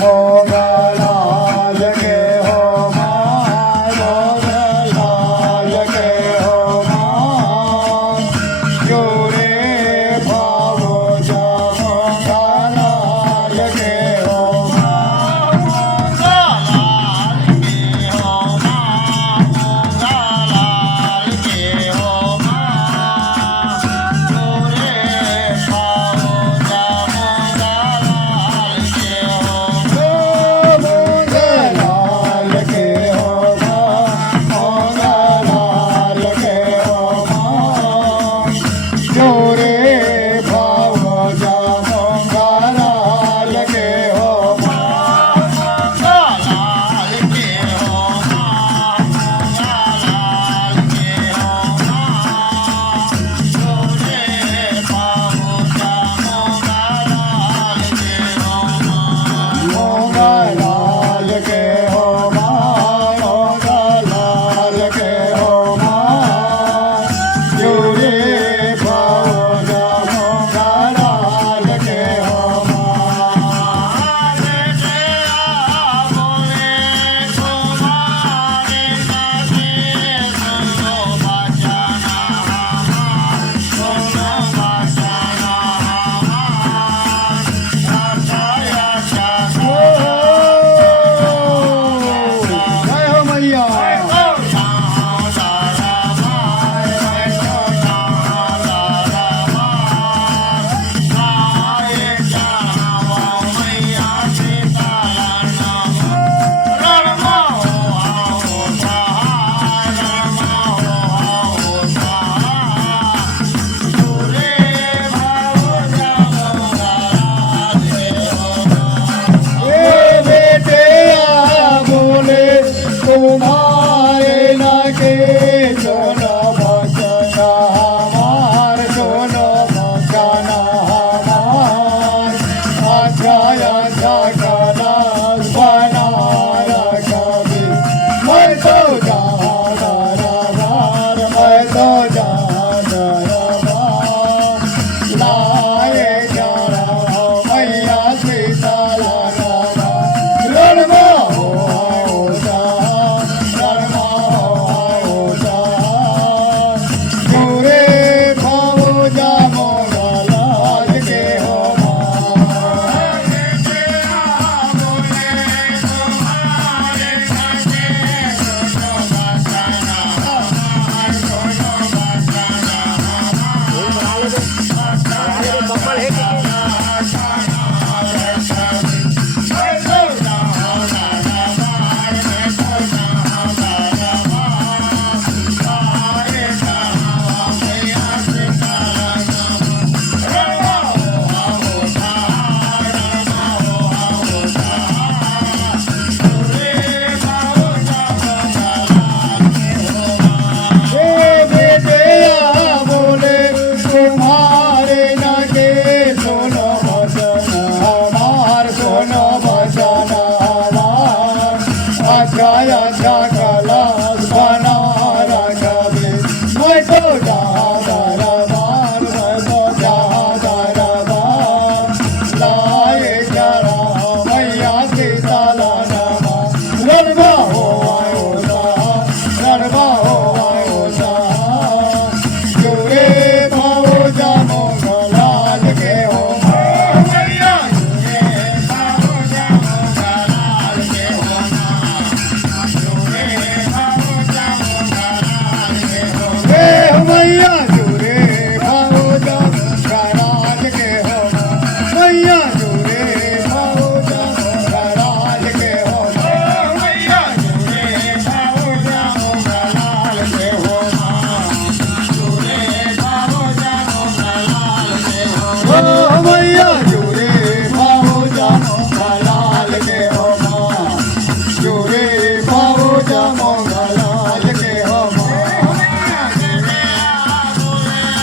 मोगलाल के हो माँ मोगलाल के हो माँ जोरे भावो जा मोगलाल के हो माँ मोगलाल के हो माँ मोगलाल के हो माँ जोरे भावो जा मोगलाल के हो मोगलाल के हो माँ मोगलाल के हो माँ जोरे भावो जा मोगलाल के हो माँ मोगलाल के हो माँ मोगलाल के हो माँ जोरे भावो जा मोगलाल के हो माँ मोगलाल के हो माँ मोगलाल के हो माँ जोरे भावो जा मोगलाल के हो माँ बेटे बोले तुम्हारे नाते सुनो बचाना हमार सुनो बचाना हमार अच्छा अच्छा जय हो मैया बेटे बोले तुम्हारे लगे सुनो बचना हमार सुनो बचना हमार अच्छा अच्छा